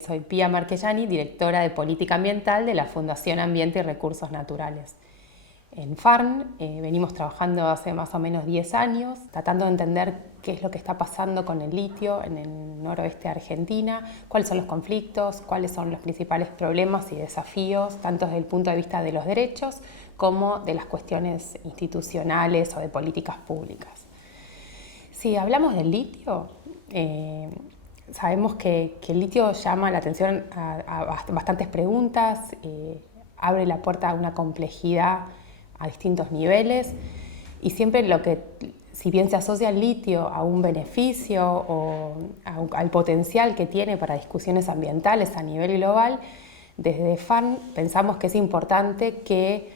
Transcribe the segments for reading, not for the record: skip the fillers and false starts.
Soy Pía Marchellani, directora de Política Ambiental de la Fundación Ambiente y Recursos Naturales. En FARN venimos trabajando hace más o menos 10 años, tratando de entender qué es lo que está pasando con el litio en el noroeste de Argentina, cuáles son los conflictos, cuáles son los principales problemas y desafíos, tanto desde el punto de vista de los derechos como de las cuestiones institucionales o de políticas públicas. Si hablamos del litio, sabemos que el litio llama la atención a bastantes preguntas, abre la puerta a una complejidad a distintos niveles y siempre si bien se asocia el litio a un beneficio o al potencial que tiene para discusiones ambientales a nivel global, desde FARN pensamos que es importante que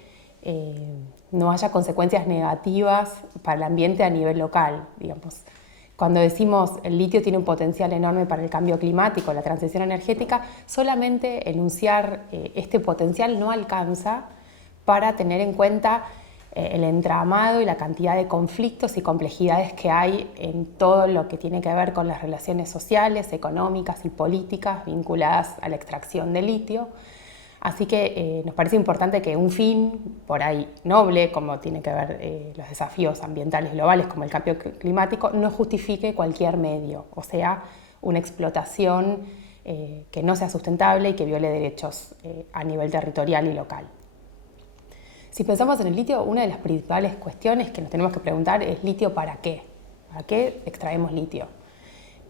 no haya consecuencias negativas para el ambiente a nivel local, digamos. Cuando decimos el litio tiene un potencial enorme para el cambio climático, la transición energética, solamente enunciar este potencial no alcanza para tener en cuenta el entramado y la cantidad de conflictos y complejidades que hay en todo lo que tiene que ver con las relaciones sociales, económicas y políticas vinculadas a la extracción de litio. Así que nos parece importante que un fin, por ahí noble, como tiene que ver los desafíos ambientales globales como el cambio climático, no justifique cualquier medio, o sea, una explotación que no sea sustentable y que viole derechos a nivel territorial y local. Si pensamos en el litio, una de las principales cuestiones que nos tenemos que preguntar es ¿litio para qué? ¿Para qué extraemos litio?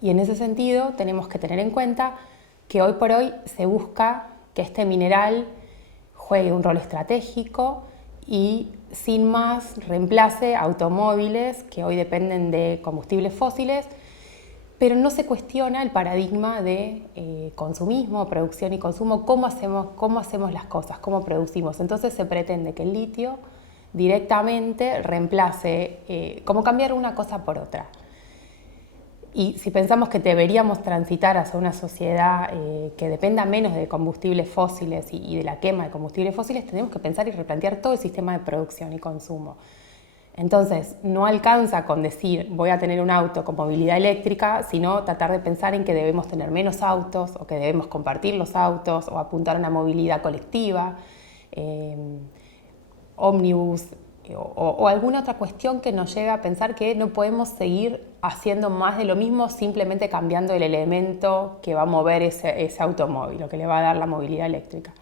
Y en ese sentido tenemos que tener en cuenta que hoy por hoy se busca que este mineral juegue un rol estratégico y sin más reemplace automóviles que hoy dependen de combustibles fósiles, pero no se cuestiona el paradigma de consumismo, producción y consumo, cómo hacemos las cosas, cómo producimos. Entonces se pretende que el litio directamente reemplace, como cambiar una cosa por otra. Y si pensamos que deberíamos transitar hacia una sociedad que dependa menos de combustibles fósiles y de la quema de combustibles fósiles, tenemos que pensar y replantear todo el sistema de producción y consumo. Entonces, no alcanza con decir voy a tener un auto con movilidad eléctrica, sino tratar de pensar en que debemos tener menos autos o que debemos compartir los autos o apuntar a una movilidad colectiva, ómnibus, o alguna otra cuestión que nos lleve a pensar que no podemos seguir haciendo más de lo mismo simplemente cambiando el elemento que va a mover ese automóvil, lo que le va a dar la movilidad eléctrica.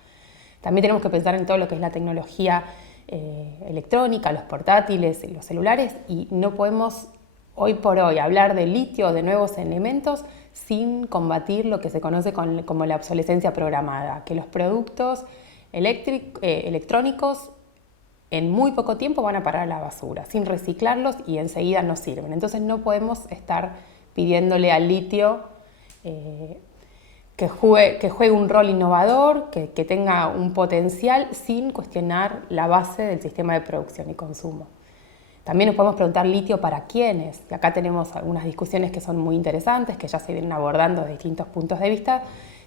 También tenemos que pensar en todo lo que es la tecnología electrónica, los portátiles, los celulares, y no podemos hoy por hoy hablar de litio o de nuevos elementos sin combatir lo que se conoce como la obsolescencia programada, que los productos electrónicos en muy poco tiempo van a parar a la basura, sin reciclarlos y enseguida no sirven. Entonces no podemos estar pidiéndole al litio que juegue un rol innovador, que tenga un potencial sin cuestionar la base del sistema de producción y consumo. También nos podemos preguntar litio para quiénes. Y acá tenemos algunas discusiones que son muy interesantes, que ya se vienen abordando desde distintos puntos de vista,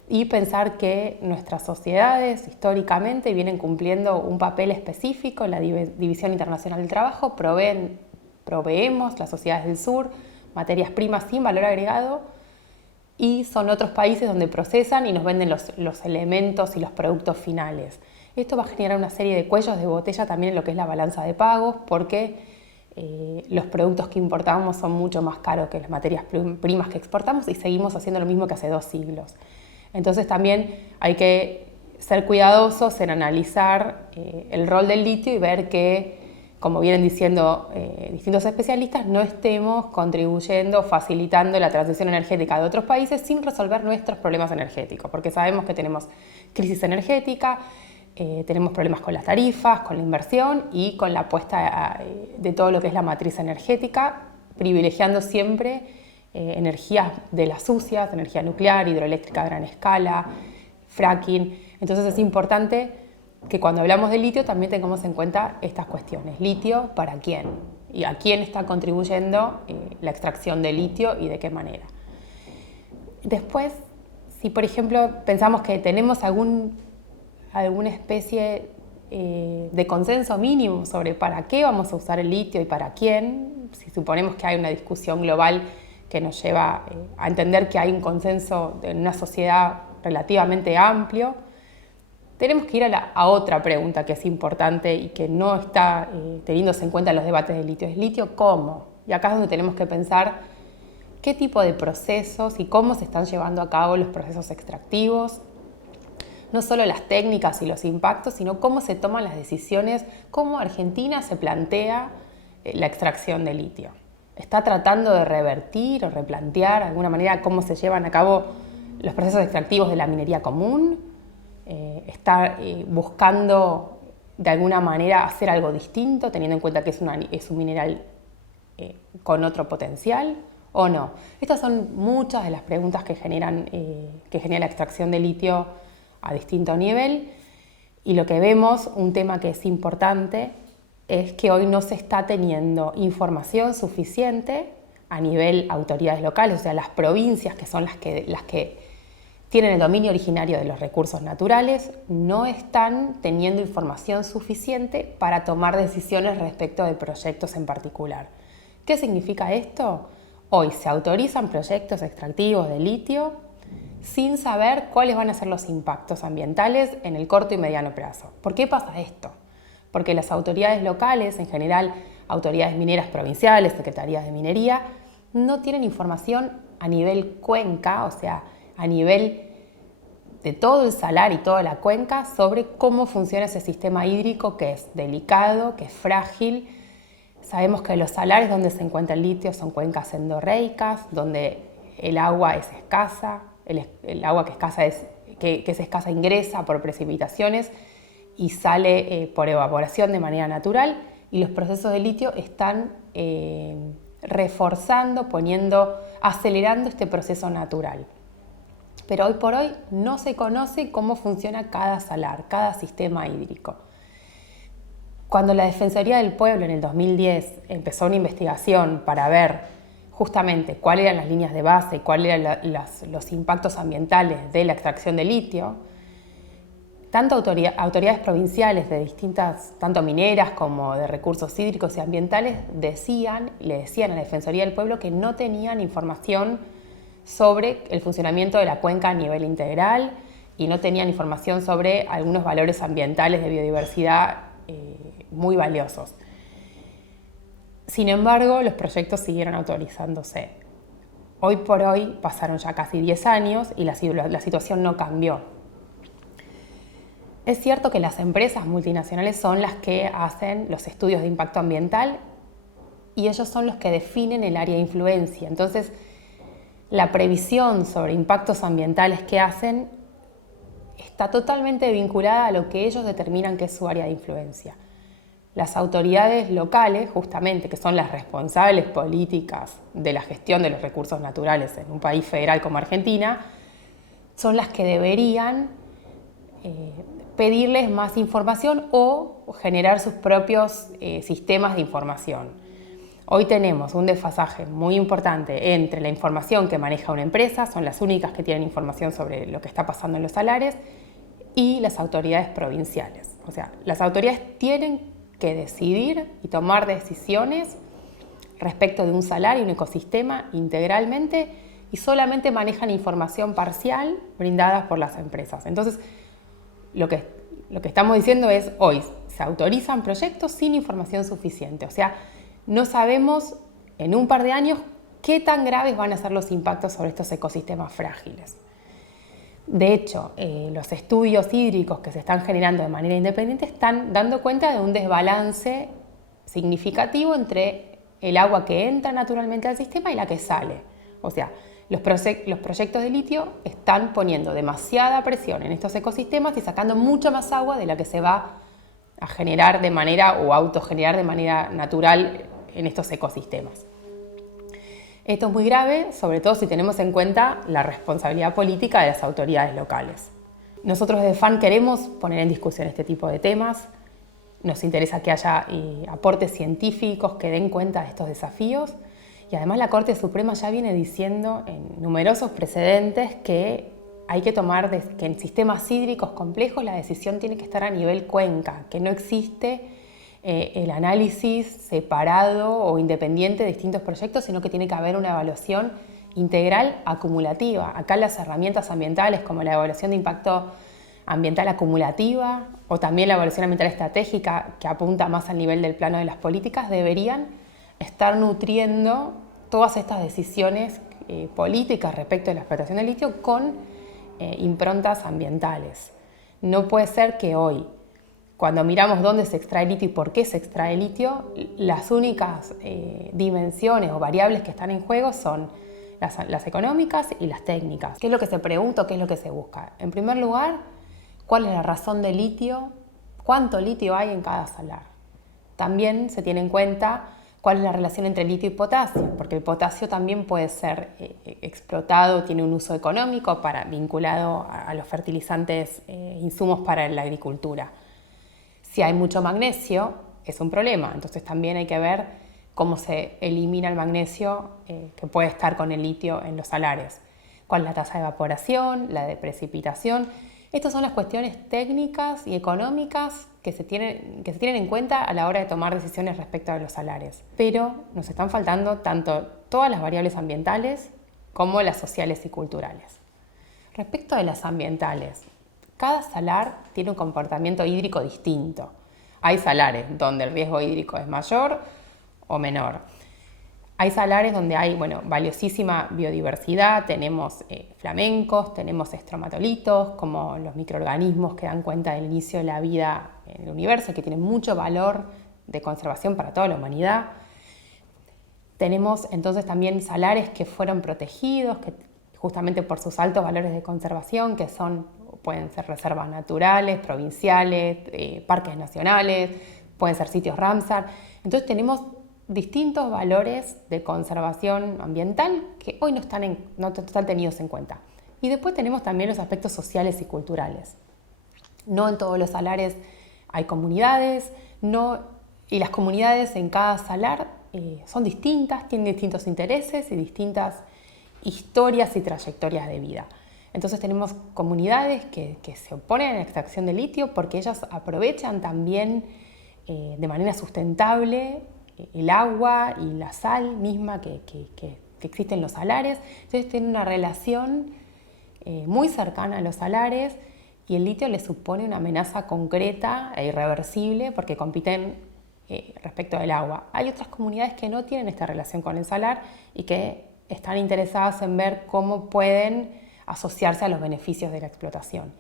y pensar que nuestras sociedades históricamente vienen cumpliendo un papel específico en la División Internacional del Trabajo, proveemos las sociedades del sur materias primas sin valor agregado y son otros países donde procesan y nos venden los elementos y los productos finales. Esto va a generar una serie de cuellos de botella también en lo que es la balanza de pagos porque los productos que importamos son mucho más caros que las materias primas que exportamos y seguimos haciendo lo mismo que hace 2 siglos. Entonces también hay que ser cuidadosos en analizar el rol del litio y ver que, como vienen diciendo distintos especialistas, no estemos contribuyendo, facilitando la transición energética de otros países sin resolver nuestros problemas energéticos, porque sabemos que tenemos crisis energética, tenemos problemas con las tarifas, con la inversión y con la apuesta de todo lo que es la matriz energética, privilegiando siempre energías de las sucias, energía nuclear, hidroeléctrica a gran escala, fracking. Entonces es importante que cuando hablamos de litio también tengamos en cuenta estas cuestiones. ¿Litio para quién? ¿Y a quién está contribuyendo la extracción de litio y de qué manera? Después, si por ejemplo pensamos que tenemos alguna especie de consenso mínimo sobre para qué vamos a usar el litio y para quién, si suponemos que hay una discusión global que nos lleva a entender que hay un consenso en una sociedad relativamente amplio, tenemos que ir a otra pregunta que es importante y que no está teniéndose en cuenta en los debates de litio. ¿Es litio cómo? Y acá es donde tenemos que pensar qué tipo de procesos y cómo se están llevando a cabo los procesos extractivos, no solo las técnicas y los impactos, sino cómo se toman las decisiones, cómo Argentina se plantea la extracción de litio. ¿Está tratando de revertir o replantear de alguna manera cómo se llevan a cabo los procesos extractivos de la minería común? ¿Está buscando de alguna manera hacer algo distinto, teniendo en cuenta que es un mineral con otro potencial o no? Estas son muchas de las preguntas que genera la extracción de litio a distinto nivel, y lo que vemos, un tema que es importante, es que hoy no se está teniendo información suficiente a nivel autoridades locales, o sea, las provincias, que son las que tienen el dominio originario de los recursos naturales, no están teniendo información suficiente para tomar decisiones respecto de proyectos en particular. ¿Qué significa esto? Hoy se autorizan proyectos extractivos de litio sin saber cuáles van a ser los impactos ambientales en el corto y mediano plazo. ¿Por qué pasa esto? Porque las autoridades locales, en general autoridades mineras provinciales, secretarías de minería, no tienen información a nivel cuenca, o sea, a nivel de todo el salar y toda la cuenca, sobre cómo funciona ese sistema hídrico que es delicado, que es frágil. Sabemos que los salares donde se encuentra el litio son cuencas endorreicas, donde el agua es escasa, el agua que es escasa ingresa por precipitaciones y sale por evaporación de manera natural, y los procesos de litio están reforzando, acelerando este proceso natural. Pero hoy por hoy no se conoce cómo funciona cada salar, cada sistema hídrico. Cuando la Defensoría del Pueblo en el 2010 empezó una investigación para ver justamente cuáles eran las líneas de base y cuáles eran los impactos ambientales de la extracción de litio, tanto autoridades provinciales de distintas, tanto mineras como de recursos hídricos y ambientales, le decían a la Defensoría del Pueblo que no tenían información sobre el funcionamiento de la cuenca a nivel integral y no tenían información sobre algunos valores ambientales de biodiversidad muy valiosos. Sin embargo, los proyectos siguieron autorizándose. Hoy por hoy pasaron ya casi 10 años y la situación no cambió. Es cierto que las empresas multinacionales son las que hacen los estudios de impacto ambiental y ellos son los que definen el área de influencia. Entonces, la previsión sobre impactos ambientales que hacen está totalmente vinculada a lo que ellos determinan que es su área de influencia. Las autoridades locales, justamente, que son las responsables políticas de la gestión de los recursos naturales en un país federal como Argentina, son las que deberían pedirles más información o generar sus propios sistemas de información. Hoy tenemos un desfasaje muy importante entre la información que maneja una empresa, son las únicas que tienen información sobre lo que está pasando en los salares, y las autoridades provinciales. O sea, las autoridades tienen que decidir y tomar decisiones respecto de un salar y un ecosistema integralmente, y solamente manejan información parcial brindada por las empresas. Entonces, lo que estamos diciendo es, hoy se autorizan proyectos sin información suficiente. O sea, no sabemos en un par de años qué tan graves van a ser los impactos sobre estos ecosistemas frágiles. De hecho, los estudios hídricos que se están generando de manera independiente están dando cuenta de un desbalance significativo entre el agua que entra naturalmente al sistema y la que sale. O sea, los proyectos de litio están poniendo demasiada presión en estos ecosistemas y sacando mucha más agua de la que se va a generar de manera o autogenerar de manera natural en estos ecosistemas. Esto es muy grave, sobre todo si tenemos en cuenta la responsabilidad política de las autoridades locales. Nosotros desde FAN queremos poner en discusión este tipo de temas. Nos interesa que haya aportes científicos que den cuenta de estos desafíos. Y además la Corte Suprema ya viene diciendo en numerosos precedentes que hay que tomar que en sistemas hídricos complejos la decisión tiene que estar a nivel cuenca, que no existe el análisis separado o independiente de distintos proyectos, sino que tiene que haber una evaluación integral acumulativa. Acá las herramientas ambientales como la evaluación de impacto ambiental acumulativa o también la evaluación ambiental estratégica, que apunta más al nivel del plano de las políticas, deberían estar nutriendo todas estas decisiones políticas respecto de la explotación del litio con improntas ambientales. No puede ser que hoy, cuando miramos dónde se extrae litio y por qué se extrae litio, las únicas dimensiones o variables que están en juego son las económicas y las técnicas. ¿Qué es lo que se pregunta o qué es lo que se busca? En primer lugar, ¿cuál es la razón del litio? ¿Cuánto litio hay en cada salar? También se tiene en cuenta cuál es la relación entre litio y potasio, porque el potasio también puede ser explotado, tiene un uso económico vinculado a los fertilizantes, insumos para la agricultura. Si hay mucho magnesio, es un problema, entonces también hay que ver cómo se elimina el magnesio que puede estar con el litio en los salares. ¿Cuál es la tasa de evaporación, la de precipitación? Estas son las cuestiones técnicas y económicas que se tienen en cuenta a la hora de tomar decisiones respecto a los salares. Pero nos están faltando tanto todas las variables ambientales como las sociales y culturales. Respecto de las ambientales, cada salar tiene un comportamiento hídrico distinto. Hay salares donde el riesgo hídrico es mayor o menor. Hay salares donde hay valiosísima biodiversidad, tenemos flamencos, tenemos estromatolitos, como los microorganismos que dan cuenta del inicio de la vida en el universo, que tienen mucho valor de conservación para toda la humanidad. Tenemos entonces también salares que fueron protegidos, que justamente por sus altos valores de conservación, que pueden ser reservas naturales, provinciales, parques nacionales, pueden ser sitios Ramsar. Entonces tenemos distintos valores de conservación ambiental que hoy no están tenidos en cuenta. Y después tenemos también los aspectos sociales y culturales. No en todos los salares hay comunidades, y las comunidades en cada salar son distintas, tienen distintos intereses y distintas historias y trayectorias de vida. Entonces tenemos comunidades que se oponen a la extracción de litio porque ellas aprovechan también de manera sustentable el agua y la sal misma que existe en los salares. Entonces tienen una relación muy cercana a los salares y el litio les supone una amenaza concreta e irreversible porque compiten respecto del agua. Hay otras comunidades que no tienen esta relación con el salar y que están interesadas en ver cómo pueden asociarse a los beneficios de la explotación.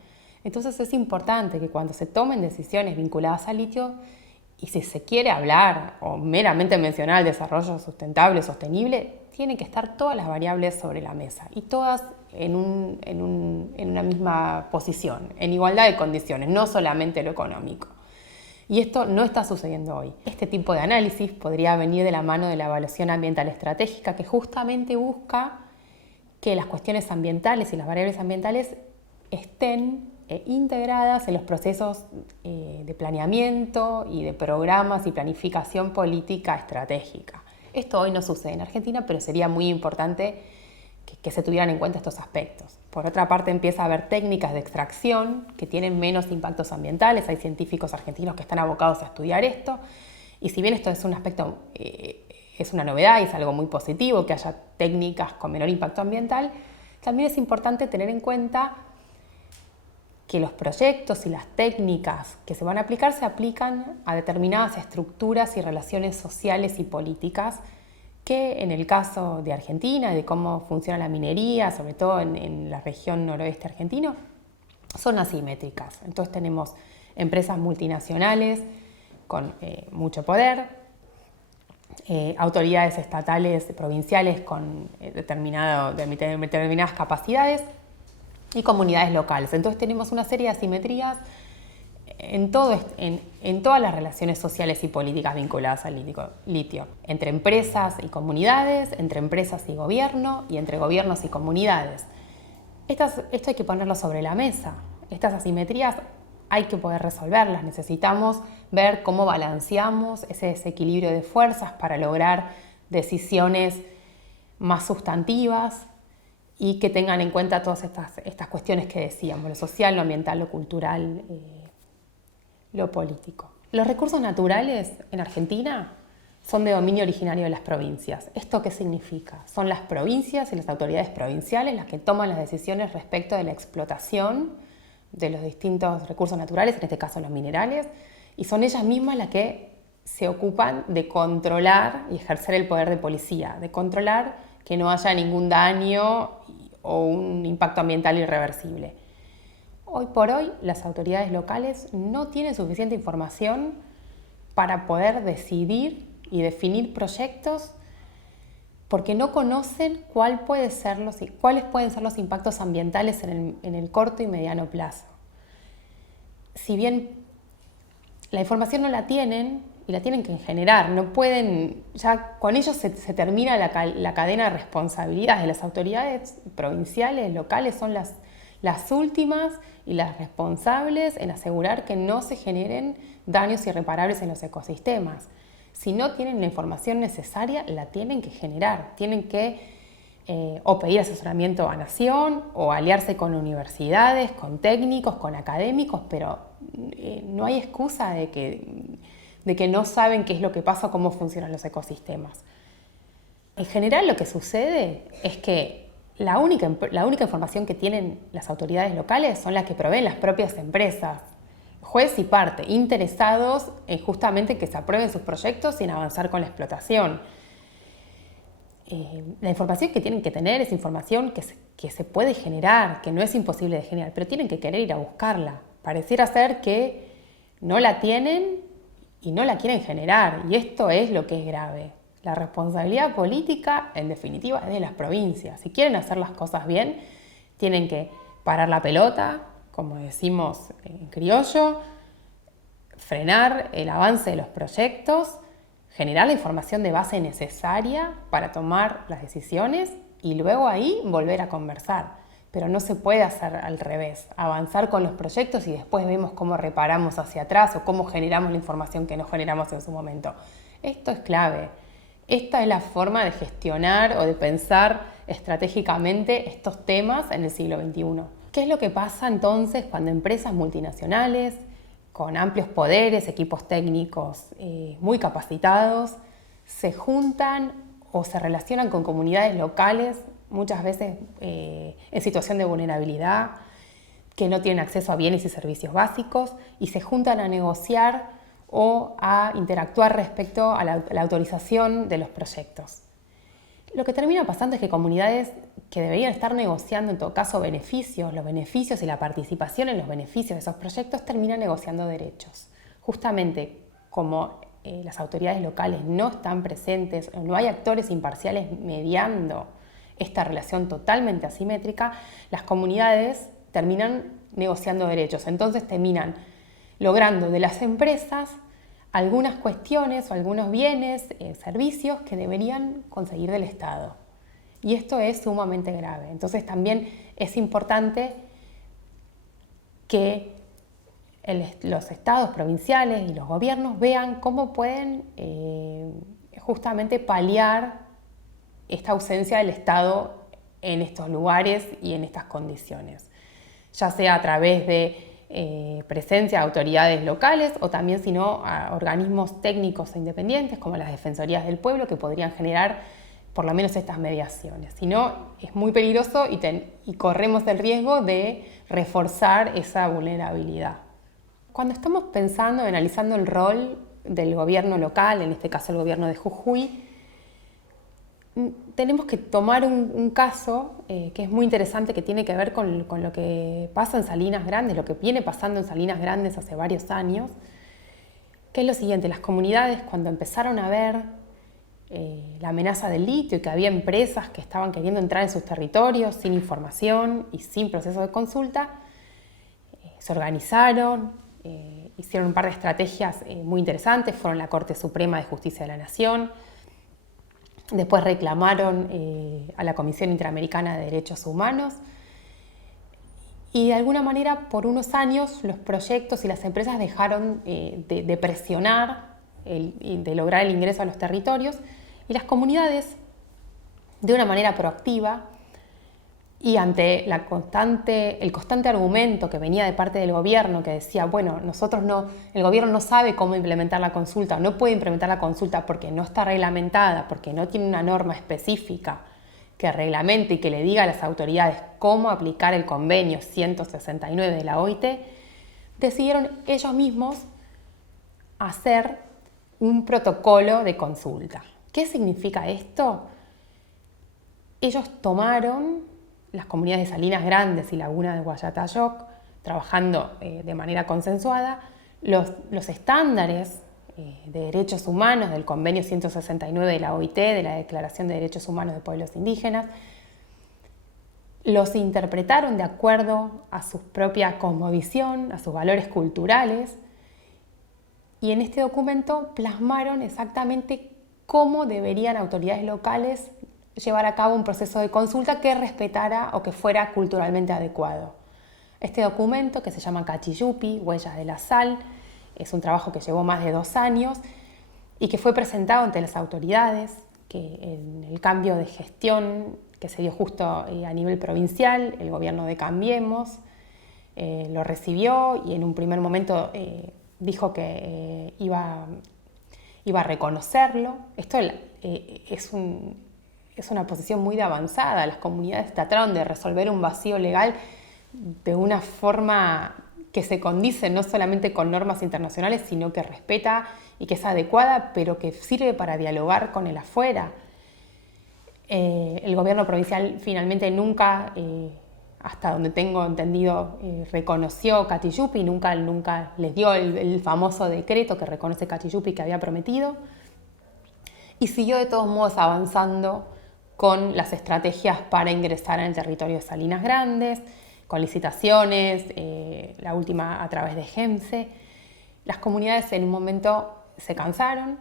Entonces es importante que cuando se tomen decisiones vinculadas al litio, y si se quiere hablar o meramente mencionar el desarrollo sustentable, sostenible, tienen que estar todas las variables sobre la mesa y todas en una misma posición, en igualdad de condiciones, no solamente lo económico. Y esto no está sucediendo hoy. Este tipo de análisis podría venir de la mano de la evaluación ambiental estratégica, que justamente busca que las cuestiones ambientales y las variables ambientales estén integradas en los procesos de planeamiento y de programas y planificación política estratégica. Esto hoy no sucede en Argentina, pero sería muy importante que se tuvieran en cuenta estos aspectos. Por otra parte, empieza a haber técnicas de extracción que tienen menos impactos ambientales. Hay científicos argentinos que están abocados a estudiar esto. Y si bien esto es un aspecto, es una novedad y es algo muy positivo que haya técnicas con menor impacto ambiental, también es importante tener en cuenta que los proyectos y las técnicas que se van a aplicar se aplican a determinadas estructuras y relaciones sociales y políticas que en el caso de Argentina, de cómo funciona la minería, sobre todo en la región noroeste argentino, son asimétricas. Entonces tenemos empresas multinacionales con mucho poder, autoridades estatales, provinciales con determinadas capacidades y comunidades locales. Entonces tenemos una serie de asimetrías en todas las relaciones sociales y políticas vinculadas al litio, entre empresas y comunidades, entre empresas y gobierno y entre gobiernos y comunidades. Esto hay que ponerlo sobre la mesa. Estas asimetrías hay que poder resolverlas. Necesitamos ver cómo balanceamos ese desequilibrio de fuerzas para lograr decisiones más sustantivas y que tengan en cuenta todas estas cuestiones que decíamos, lo social, lo ambiental, lo cultural, lo político. Los recursos naturales en Argentina son de dominio originario de las provincias. ¿Esto qué significa? Son las provincias y las autoridades provinciales las que toman las decisiones respecto de la explotación de los distintos recursos naturales, en este caso los minerales, y son ellas mismas las que se ocupan de controlar y ejercer el poder de policía, de controlar que no haya ningún daño o un impacto ambiental irreversible. Hoy por hoy, las autoridades locales no tienen suficiente información para poder decidir y definir proyectos porque no conocen cuáles pueden ser los impactos ambientales en el corto y mediano plazo. Si bien la información no la tienen y la tienen que generar, no pueden, ya con ellos se termina la cadena de responsabilidades de las autoridades provinciales, locales, son las últimas y las responsables en asegurar que no se generen daños irreparables en los ecosistemas. Si no tienen la información necesaria, la tienen que generar, tienen que o pedir asesoramiento a Nación o aliarse con universidades, con técnicos, con académicos, pero no hay excusa de que no saben qué es lo que pasa o cómo funcionan los ecosistemas. En general lo que sucede es que la única información que tienen las autoridades locales son las que proveen las propias empresas, juez y parte, interesados en justamente que se aprueben sus proyectos sin avanzar con la explotación. La información que tienen que tener es información que se puede generar, que no es imposible de generar, pero tienen que querer ir a buscarla. Pareciera ser que no la tienen y no la quieren generar, y esto es lo que es grave. La responsabilidad política, en definitiva, es de las provincias. Si quieren hacer las cosas bien, tienen que parar la pelota, como decimos en criollo, frenar el avance de los proyectos, generar la información de base necesaria para tomar las decisiones y luego ahí volver a conversar. Pero no se puede hacer al revés, avanzar con los proyectos y después vemos cómo reparamos hacia atrás o cómo generamos la información que no generamos en su momento. Esto es clave. Esta es la forma de gestionar o de pensar estratégicamente estos temas en el siglo XXI. ¿Qué es lo que pasa entonces cuando empresas multinacionales, con amplios poderes, equipos técnicos muy capacitados, se juntan o se relacionan con comunidades locales, muchas veces en situación de vulnerabilidad, que no tienen acceso a bienes y servicios básicos, y se juntan a negociar o a interactuar respecto a la autorización de los proyectos? Lo que termina pasando es que comunidades que deberían estar negociando en todo caso los beneficios y la participación en los beneficios de esos proyectos terminan negociando derechos. Justamente como las autoridades locales no están presentes o no hay actores imparciales mediando esta relación totalmente asimétrica, las comunidades terminan negociando derechos. Entonces terminan logrando de las empresas algunas cuestiones o algunos bienes, servicios que deberían conseguir del Estado. Y esto es sumamente grave. Entonces también es importante que los estados provinciales y los gobiernos vean cómo pueden justamente paliar esta ausencia del Estado en estos lugares y en estas condiciones, ya sea a través de presencia de autoridades locales o también, si no, a organismos técnicos e independientes como las Defensorías del Pueblo que podrían generar por lo menos estas mediaciones. Si no, es muy peligroso y corremos el riesgo de reforzar esa vulnerabilidad. Cuando estamos pensando, analizando el rol del gobierno local, en este caso el gobierno de Jujuy, tenemos que tomar un caso que es muy interesante, que tiene que ver con lo que pasa en Salinas Grandes, lo que viene pasando en Salinas Grandes hace varios años, que es lo siguiente: las comunidades, cuando empezaron a ver la amenaza del litio y que había empresas que estaban queriendo entrar en sus territorios sin información y sin proceso de consulta, se organizaron, hicieron un par de estrategias muy interesantes, fueron a la Corte Suprema de Justicia de la Nación. Después reclamaron a la Comisión Interamericana de Derechos Humanos y de alguna manera por unos años los proyectos y las empresas dejaron de presionar y de lograr el ingreso a los territorios, y las comunidades de una manera proactiva Y ante el constante argumento que venía de parte del gobierno que decía, bueno, el gobierno no sabe cómo implementar la consulta, no puede implementar la consulta porque no está reglamentada, porque no tiene una norma específica que reglamente y que le diga a las autoridades cómo aplicar el convenio 169 de la OIT, decidieron ellos mismos hacer un protocolo de consulta. ¿Qué significa esto? Ellos tomaron las comunidades de Salinas Grandes y Laguna de Guayatayoc, trabajando de manera consensuada, los estándares de derechos humanos del convenio 169 de la OIT, de la Declaración de Derechos Humanos de Pueblos Indígenas, los interpretaron de acuerdo a su propia cosmovisión, a sus valores culturales, y en este documento plasmaron exactamente cómo deberían autoridades locales llevar a cabo un proceso de consulta que respetara o que fuera culturalmente adecuado. Este documento, que se llama Cachiyupi, Huellas de la Sal, es un trabajo que llevó más de 2 años y que fue presentado ante las autoridades, que en el cambio de gestión que se dio justo a nivel provincial, el gobierno de Cambiemos lo recibió y en un primer momento dijo que iba a reconocerlo. Esto es una posición muy avanzada. Las comunidades trataron de resolver un vacío legal de una forma que se condice no solamente con normas internacionales, sino que respeta y que es adecuada, pero que sirve para dialogar con el afuera. El gobierno provincial finalmente nunca, hasta donde tengo entendido, reconoció Cachiyupi, nunca les dio el famoso decreto que reconoce Cachiyupi que había prometido, y siguió de todos modos avanzando con las estrategias para ingresar en el territorio de Salinas Grandes, con licitaciones, la última a través de GEMSE. Las comunidades en un momento se cansaron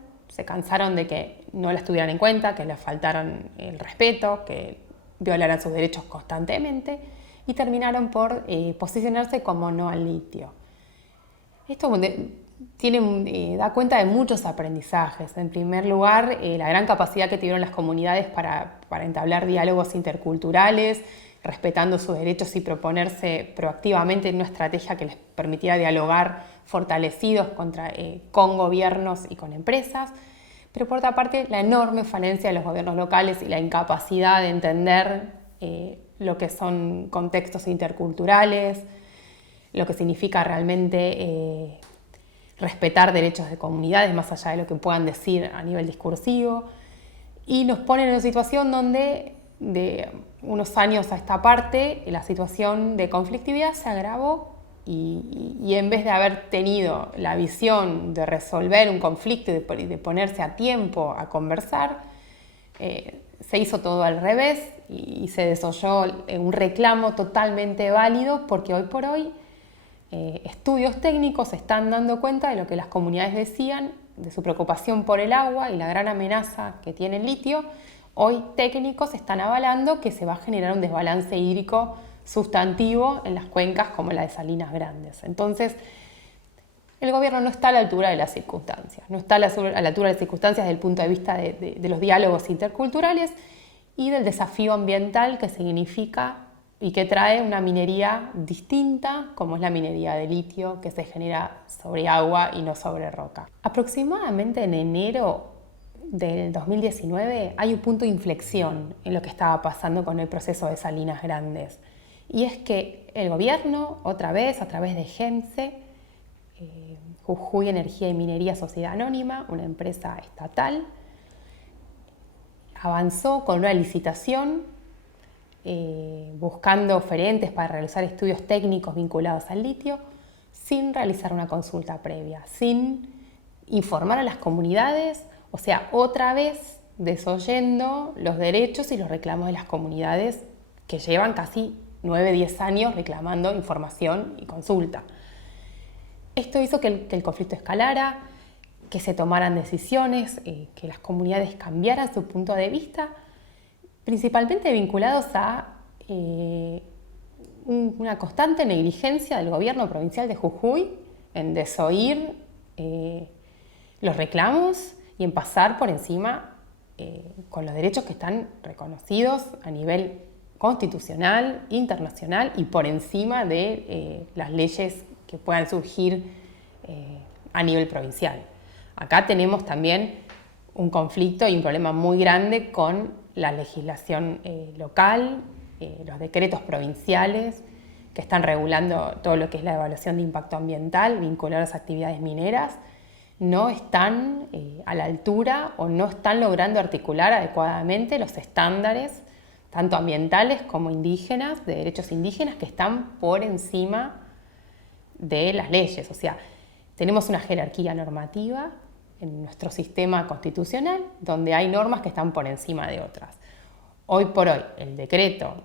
de que no las tuvieran en cuenta, que les faltaran el respeto, que violaran sus derechos constantemente y terminaron por posicionarse como no al litio. Esto da cuenta de muchos aprendizajes. En primer lugar, la gran capacidad que tuvieron las comunidades para entablar diálogos interculturales, respetando sus derechos y proponerse proactivamente en una estrategia que les permitiera dialogar fortalecidos con gobiernos y con empresas. Pero por otra parte, la enorme falencia de los gobiernos locales y la incapacidad de entender lo que son contextos interculturales, lo que significa realmente respetar derechos de comunidades más allá de lo que puedan decir a nivel discursivo, y nos ponen en una situación donde de unos años a esta parte la situación de conflictividad se agravó y en vez de haber tenido la visión de resolver un conflicto y de ponerse a tiempo a conversar, se hizo todo al revés y se desoyó un reclamo totalmente válido, porque hoy por hoy estudios técnicos se están dando cuenta de lo que las comunidades decían, de su preocupación por el agua y la gran amenaza que tiene el litio. Hoy técnicos están avalando que se va a generar un desbalance hídrico sustantivo en las cuencas como la de Salinas Grandes. Entonces, el gobierno no está a la altura de las circunstancias, no está a la altura de las circunstancias desde el punto de vista de los diálogos interculturales y del desafío ambiental que significa y que trae una minería distinta, como es la minería de litio, que se genera sobre agua y no sobre roca. Aproximadamente en enero del 2019 hay un punto de inflexión en lo que estaba pasando con el proceso de Salinas Grandes. Y es que el gobierno, otra vez, a través de GEMSE, Jujuy Energía y Minería Sociedad Anónima, una empresa estatal, avanzó con una licitación buscando oferentes para realizar estudios técnicos vinculados al litio, sin realizar una consulta previa, sin informar a las comunidades, o sea, otra vez desoyendo los derechos y los reclamos de las comunidades que llevan casi 9-10 años reclamando información y consulta. Esto hizo que el conflicto escalara, que se tomaran decisiones, que las comunidades cambiaran su punto de vista, principalmente vinculados a una constante negligencia del gobierno provincial de Jujuy en desoír los reclamos y en pasar por encima con los derechos que están reconocidos a nivel constitucional, internacional y por encima de las leyes que puedan surgir a nivel provincial. Acá tenemos también un conflicto y un problema muy grande con la legislación local, los decretos provinciales que están regulando todo lo que es la evaluación de impacto ambiental vinculado a las actividades mineras, no están a la altura o no están logrando articular adecuadamente los estándares, tanto ambientales como indígenas, de derechos indígenas, que están por encima de las leyes. O sea, tenemos una jerarquía normativa en nuestro sistema constitucional donde hay normas que están por encima de otras. Hoy por hoy, el decreto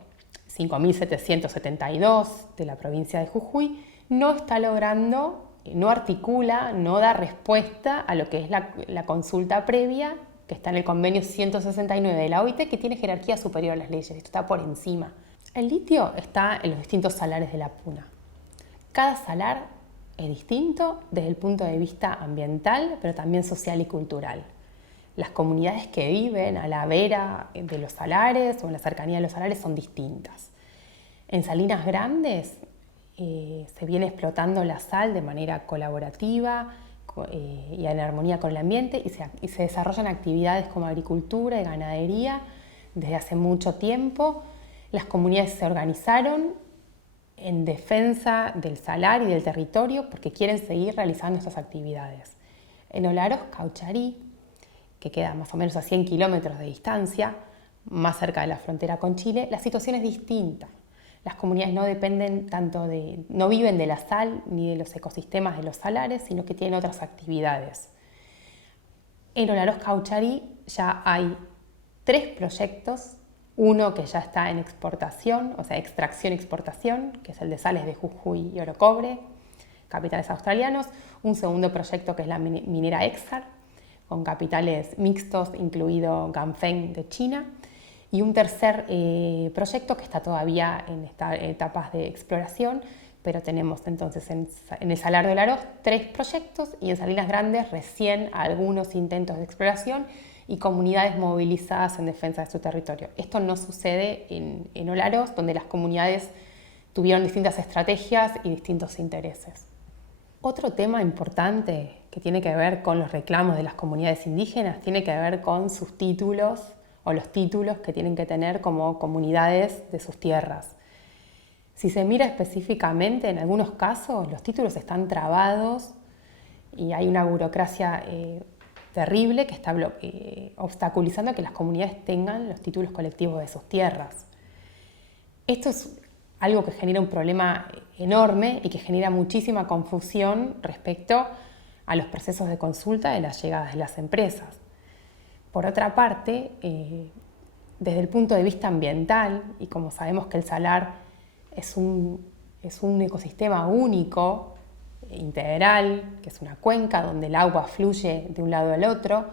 5.772 de la provincia de Jujuy no está logrando, no articula, no da respuesta a lo que es la consulta previa que está en el convenio 169 de la OIT, que tiene jerarquía superior a las leyes, esto está por encima. El litio está en los distintos salares de la puna. Cada salar es distinto desde el punto de vista ambiental, pero también social y cultural. Las comunidades que viven a la vera de los salares o en la cercanía de los salares son distintas. En Salinas Grandes se viene explotando la sal de manera colaborativa y en armonía con el ambiente y se desarrollan actividades como agricultura y ganadería desde hace mucho tiempo. Las comunidades se organizaron en defensa del salar y del territorio porque quieren seguir realizando estas actividades. En Olaroz, Caucharí, que queda más o menos a 100 kilómetros de distancia, más cerca de la frontera con Chile, la situación es distinta. Las comunidades no dependen no viven de la sal ni de los ecosistemas de los salares, sino que tienen otras actividades. En Olaroz, Caucharí ya hay 3 proyectos, uno que ya está en exportación, o sea, extracción y exportación, que es el de sales de Jujuy y Orocobre, capitales australianos, un segundo proyecto que es la minera Exar, con capitales mixtos, incluido Ganfeng de China, y un tercer proyecto que está todavía en etapas de exploración, pero tenemos entonces en el Salar de Olaroz 3 proyectos y en Salinas Grandes recién algunos intentos de exploración y comunidades movilizadas en defensa de su territorio. Esto no sucede en Olaroz, donde las comunidades tuvieron distintas estrategias y distintos intereses. Otro tema importante que tiene que ver con los reclamos de las comunidades indígenas tiene que ver con sus títulos o los títulos que tienen que tener como comunidades de sus tierras. Si se mira específicamente, en algunos casos los títulos están trabados y hay una burocracia terrible que está obstaculizando que las comunidades tengan los títulos colectivos de sus tierras. Esto es algo que genera un problema enorme y que genera muchísima confusión respecto a los procesos de consulta de las llegadas de las empresas. Por otra parte, desde el punto de vista ambiental, y como sabemos que el salar es un ecosistema único, integral, que es una cuenca donde el agua fluye de un lado al otro,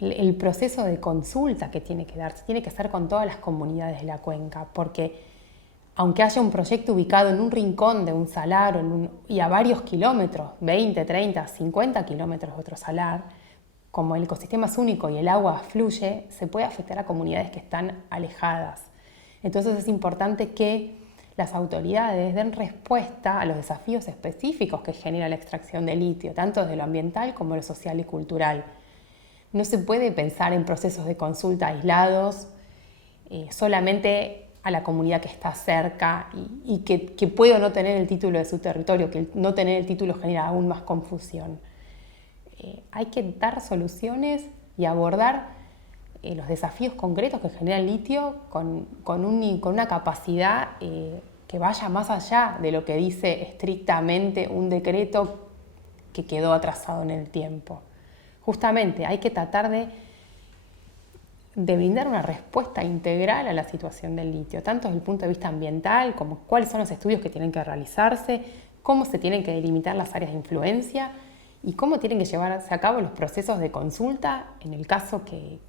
el proceso de consulta que tiene que darse tiene que ser con todas las comunidades de la cuenca, porque aunque haya un proyecto ubicado en un rincón de un salar y a varios kilómetros, 20, 30, 50 kilómetros de otro salar, como el ecosistema es único y el agua fluye, se puede afectar a comunidades que están alejadas. Entonces es importante que las autoridades den respuesta a los desafíos específicos que genera la extracción de litio, tanto desde lo ambiental como lo social y cultural. No se puede pensar en procesos de consulta aislados, solamente a la comunidad que está cerca y que puede o no tener el título de su territorio, que no tener el título genera aún más confusión. Hay que dar soluciones y abordar los desafíos concretos que genera el litio con una capacidad que vaya más allá de lo que dice estrictamente un decreto que quedó atrasado en el tiempo. Justamente hay que tratar de brindar una respuesta integral a la situación del litio, tanto desde el punto de vista ambiental, como cuáles son los estudios que tienen que realizarse, cómo se tienen que delimitar las áreas de influencia y cómo tienen que llevarse a cabo los procesos de consulta en el caso que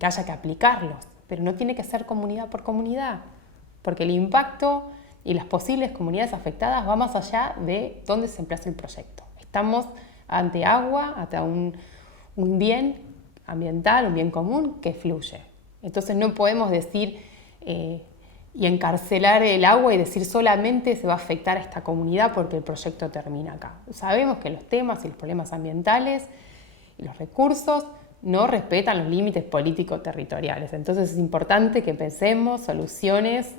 haya que aplicarlos. Pero no tiene que ser comunidad por comunidad, porque el impacto y las posibles comunidades afectadas va más allá de dónde se emplaza el proyecto. Estamos ante agua, ante un bien ambiental, un bien común que fluye. Entonces no podemos decir y encarcelar el agua y decir solamente se va a afectar a esta comunidad porque el proyecto termina acá. Sabemos que los temas y los problemas ambientales y los recursos no respetan los límites político-territoriales. Entonces es importante que pensemos soluciones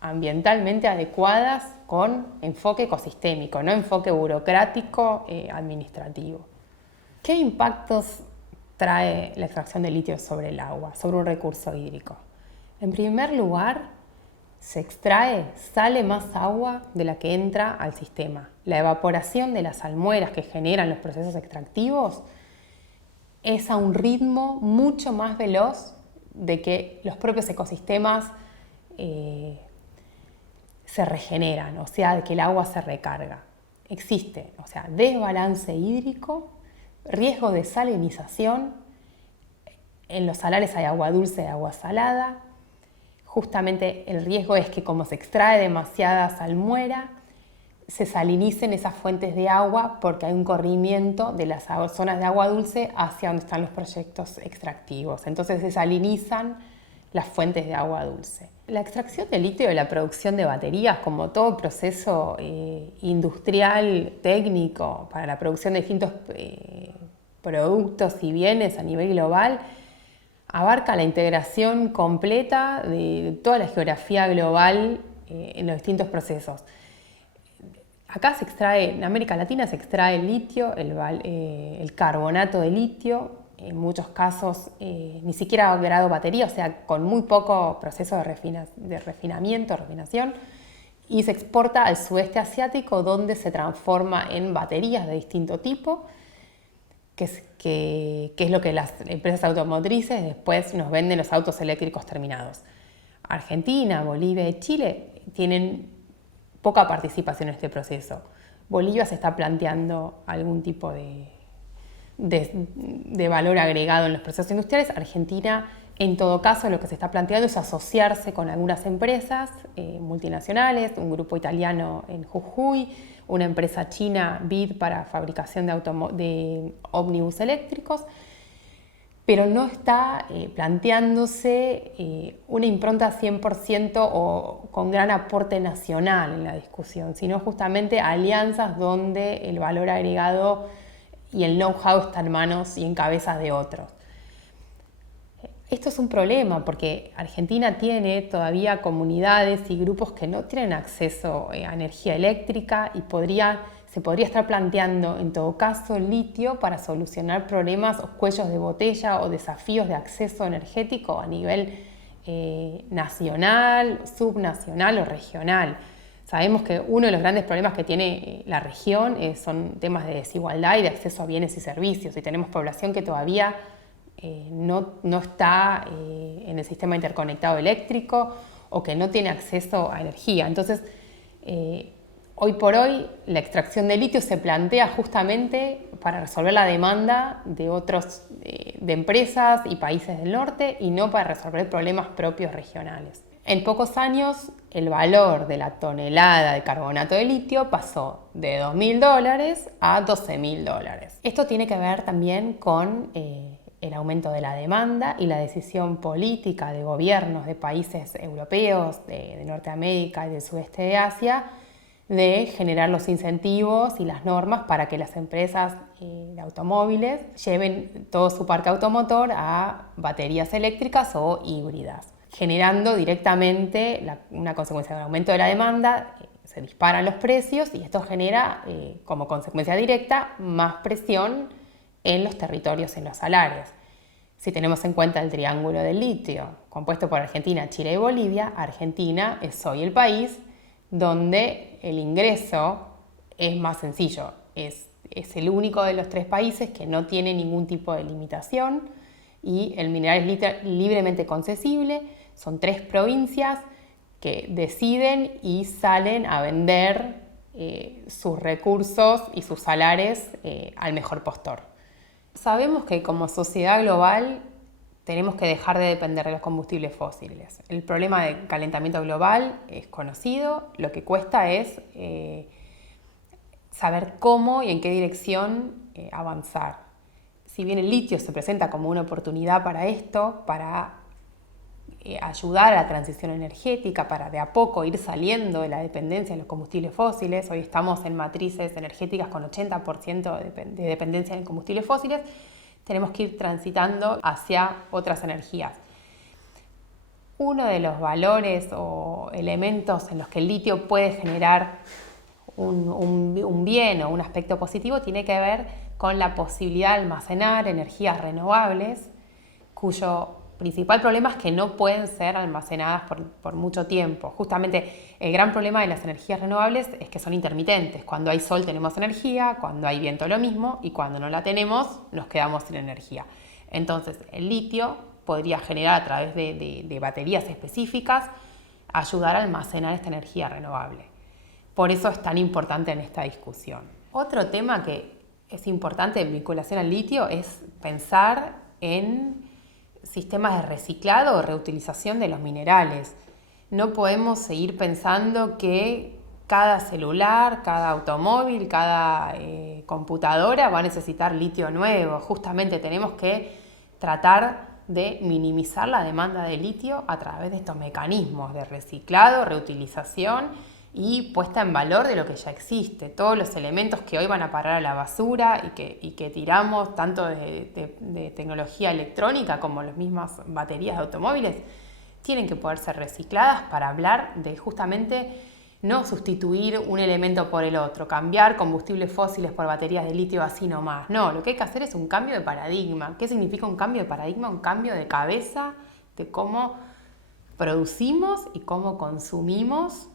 ambientalmente adecuadas con enfoque ecosistémico, no enfoque burocrático administrativo. ¿Qué impactos trae la extracción de litio sobre el agua, sobre un recurso hídrico? En primer lugar, sale más agua de la que entra al sistema. La evaporación de las salmueras que generan los procesos extractivos es a un ritmo mucho más veloz de que los propios ecosistemas se regeneran, o sea, de que el agua se recarga. Existe, o sea, desbalance hídrico, riesgo de salinización. En los salares hay agua dulce y agua salada. Justamente el riesgo es que como se extrae demasiada salmuera, se salinicen esas fuentes de agua porque hay un corrimiento de las zonas de agua dulce hacia donde están los proyectos extractivos. Entonces se salinizan las fuentes de agua dulce. La extracción de litio y la producción de baterías, como todo proceso industrial, técnico, para la producción de distintos productos y bienes a nivel global, abarca la integración completa de toda la geografía global en los distintos procesos. Acá en América Latina se extrae el litio, el carbonato de litio, en muchos casos ni siquiera a grado batería, o sea, con muy poco proceso de refinación, y se exporta al sudeste asiático, donde se transforma en baterías de distinto tipo, que es lo que las empresas automotrices después nos venden los autos eléctricos terminados. Argentina, Bolivia y Chile tienen poca participación en este proceso. Bolivia se está planteando algún tipo de valor agregado en los procesos industriales. Argentina, en todo caso, lo que se está planteando es asociarse con algunas empresas multinacionales, un grupo italiano en Jujuy, una empresa china, BID, para fabricación de ómnibus eléctricos, pero no está planteándose una impronta 100% o con gran aporte nacional en la discusión, sino justamente alianzas donde el valor agregado y el know-how está en manos y en cabezas de otros. Esto es un problema porque Argentina tiene todavía comunidades y grupos que no tienen acceso a energía eléctrica y se podría estar planteando en todo caso el litio para solucionar problemas o cuellos de botella o desafíos de acceso energético a nivel nacional, subnacional o regional. Sabemos que uno de los grandes problemas que tiene la región son temas de desigualdad y de acceso a bienes y servicios, y tenemos población que todavía no está en el sistema interconectado eléctrico o que no tiene acceso a energía. Entonces, hoy por hoy la extracción de litio se plantea justamente para resolver la demanda de empresas y países del norte y no para resolver problemas propios regionales. En pocos años, el valor de la tonelada de carbonato de litio pasó de $2.000 a $12.000. Esto tiene que ver también con el aumento de la demanda y la decisión política de gobiernos de países europeos, de Norteamérica y del sudeste de Asia, de generar los incentivos y las normas para que las empresas de automóviles lleven todo su parque automotor a baterías eléctricas o híbridas, generando directamente una consecuencia del aumento de la demanda. Se disparan los precios y esto genera como consecuencia directa más presión en los territorios, en los salares. Si tenemos en cuenta el triángulo del litio, compuesto por Argentina, Chile y Bolivia, Argentina es hoy el país donde el ingreso es más sencillo. Es el único de los tres países que no tiene ningún tipo de limitación y el mineral es libremente concesible. Son 3 provincias que deciden y salen a vender sus recursos y sus salares al mejor postor. Sabemos que como sociedad global tenemos que dejar de depender de los combustibles fósiles. El problema de calentamiento global es conocido, lo que cuesta es saber cómo y en qué dirección avanzar. Si bien el litio se presenta como una oportunidad para esto, para ayudar a la transición energética para de a poco ir saliendo de la dependencia de los combustibles fósiles. Hoy estamos en matrices energéticas con 80% de dependencia de combustibles fósiles. Tenemos que ir transitando hacia otras energías. Uno de los valores o elementos en los que el litio puede generar un bien o un aspecto positivo tiene que ver con la posibilidad de almacenar energías renovables, cuyo principal problema es que no pueden ser almacenadas por mucho tiempo. Justamente el gran problema de las energías renovables es que son intermitentes. Cuando hay sol tenemos energía, cuando hay viento lo mismo, y cuando no la tenemos nos quedamos sin energía. Entonces el litio podría generar a través de baterías específicas, ayudar a almacenar esta energía renovable. Por eso es tan importante en esta discusión. Otro tema que es importante en vinculación al litio es pensar en sistemas de reciclado o reutilización de los minerales. No podemos seguir pensando que cada celular, cada automóvil, cada computadora va a necesitar litio nuevo. Justamente tenemos que tratar de minimizar la demanda de litio a través de estos mecanismos de reciclado, reutilización y puesta en valor de lo que ya existe. Todos los elementos que hoy van a parar a la basura y que tiramos, tanto de tecnología electrónica como las mismas baterías de automóviles, tienen que poder ser recicladas para hablar de justamente no sustituir un elemento por el otro, cambiar combustibles fósiles por baterías de litio así nomás. No, lo que hay que hacer es un cambio de paradigma. ¿Qué significa un cambio de paradigma? Un cambio de cabeza de cómo producimos y cómo consumimos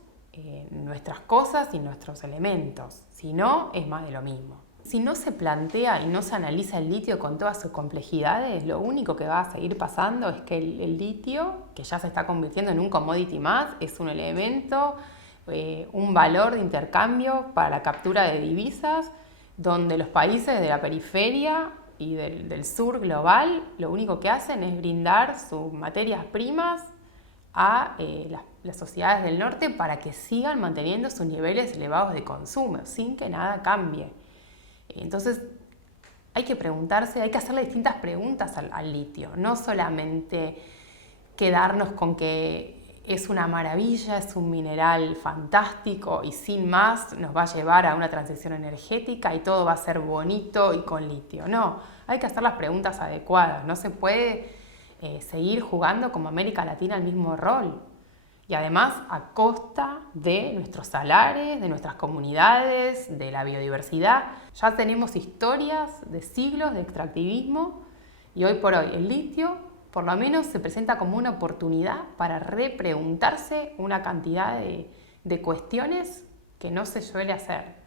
nuestras cosas y nuestros elementos. Si no, es más de lo mismo. Si no se plantea y no se analiza el litio con todas sus complejidades, lo único que va a seguir pasando es que el litio, que ya se está convirtiendo en un commodity más, es un elemento, un valor de intercambio para la captura de divisas, donde los países de la periferia y del sur global lo único que hacen es brindar sus materias primas a las sociedades del norte para que sigan manteniendo sus niveles elevados de consumo, sin que nada cambie. Entonces hay que preguntarse, hay que hacerle distintas preguntas al litio, no solamente quedarnos con que es una maravilla, es un mineral fantástico y sin más nos va a llevar a una transición energética y todo va a ser bonito y con litio. No, hay que hacer las preguntas adecuadas, no se puede seguir jugando como América Latina el mismo rol. Y además a costa de nuestros salares, de nuestras comunidades, de la biodiversidad. Ya tenemos historias de siglos de extractivismo y hoy por hoy el litio por lo menos se presenta como una oportunidad para repreguntarse una cantidad de cuestiones que no se suele hacer.